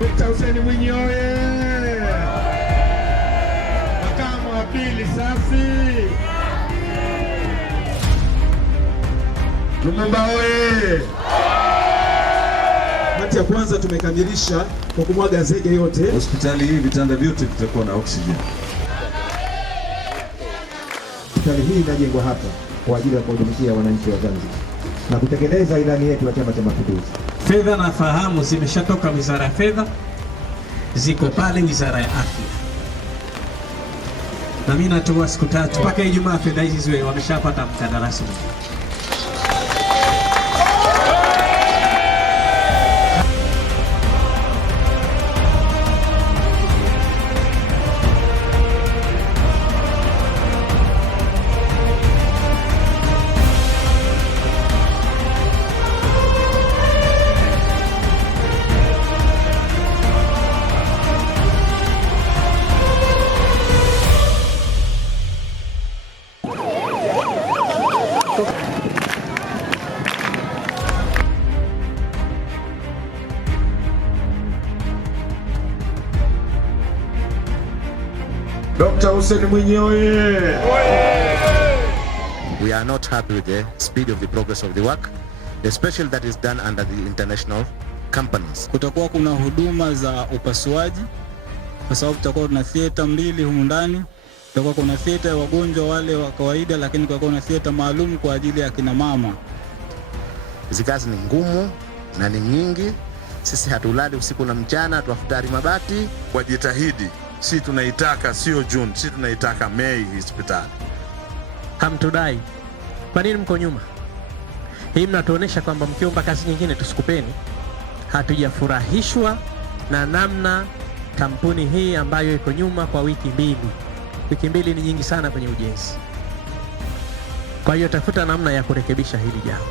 Dkt. Hussein Mwinyi oye! Makamu wa pili safi! Lumumba oye! Hati ya kwanza tumekamilisha kwa kumwaga zege yote. Hospitali hii vitanda vyote vitakuwa na oksijeni. Hospitali hii inajengwa hapa kwa ajili ya kuhudumikia wananchi wa Zanzibar na kutekeleza ilani yetu ya Chama cha Mapinduzi. Fedha nafahamu zimeshatoka Wizara ya Fedha, ziko pale Wizara ya Afya, na mimi natoa siku 3 mpaka Ijumaa fedha hizi ziwe wameshapata mkandarasi. Dkt. Hussein Mwinyi oye! We are not happy with the speed of the progress of the work, especially that is done under the international companies. Kutakuwa kuna huduma za upasuaji kwa sababu tutakuwa na theater 2 humu ndani. Tutakuwa kuna theater ya wagonjwa wale wa kawaida, lakini kutakuwa na theater maalum kwa ajili ya kina mama. Hizi kazi ni ngumu na ni nyingi. Sisi hatulali usiku na mchana, tuafutari mabati. Wajitahidi, si tunaitaka sio June, si tunaitaka Mei hospitali. Hamtudai. Kwa nini mko nyuma? Hii mnatuonesha kwamba mkiomba kazi nyingine tusikupeni. Hatujafurahishwa na namna kampuni hii ambayo iko nyuma kwa wiki 2. Wiki 2 ni nyingi sana kwenye ujenzi. Kwa hiyo tafuta namna ya kurekebisha hili jambo.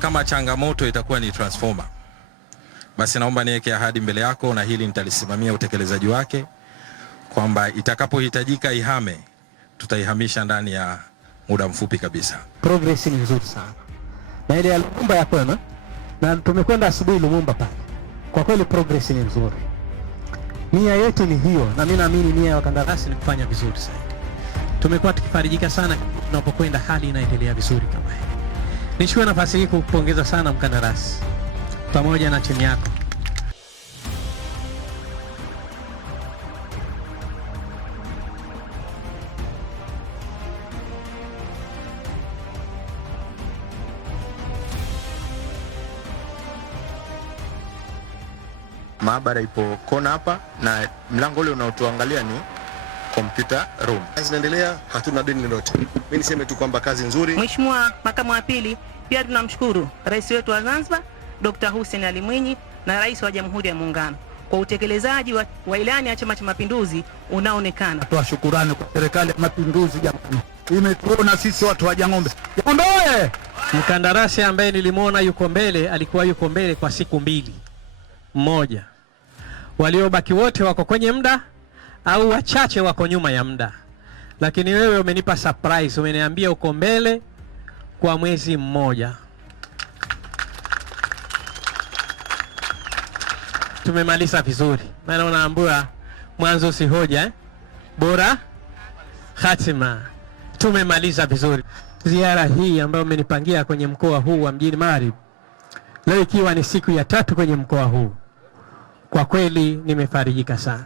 Kama changamoto itakuwa ni transformer, basi naomba niweke ahadi mbele yako, na hili nitalisimamia utekelezaji wake, kwamba itakapohitajika ihame tutaihamisha ndani ya muda mfupi kabisa. Progress ni nzuri sana. Na ile ya Lumumba ya kwema, na tumekwenda asubuhi Lumumba pale. Kwa kweli progress ni nzuri. Nia yetu ni hiyo, na mimi naamini nia ya wakandarasi ni kufanya vizuri sana. Tumekuwa tukifarijika sana tunapokwenda hali inaendelea vizuri kama hii. Nichukue nafasi hii kupongeza sana mkandarasi pamoja na timu yako. Maabara ipo kona hapa na mlango ule unaotuangalia ni computer room. Kazi inaendelea, hatuna deni lolote. Mimi niseme tu kwamba kazi nzuri. Mheshimiwa Makamu wa Pili, pia tunamshukuru Rais wetu wa Zanzibar Dkt. Hussein Ali Mwinyi na Rais wa Jamhuri ya Muungano kwa utekelezaji wa ilani ya Chama cha Mapinduzi unaonekana. Toa shukrani kwa Serikali ya Mapinduzi jamani. Imetuona sisi watu wa Jang'ombe. Jang'ombe oye! Mkandarasi ambaye nilimuona yuko mbele alikuwa yuko mbele kwa siku 2. Mmoja. Waliobaki wote wako kwenye muda au wachache wako nyuma ya muda. Lakini wewe umenipa surprise, umeniambia uko mbele kwa mwezi mmoja. Tumemaliza vizuri. Maana unaambiwa mwanzo si hoja, bora hatima. Tumemaliza vizuri. Ziara hii ambayo umenipangia kwenye mkoa huu wa Mjini Magharibi, leo ikiwa ni siku ya 3 kwenye mkoa huu, kwa kweli nimefarijika sana.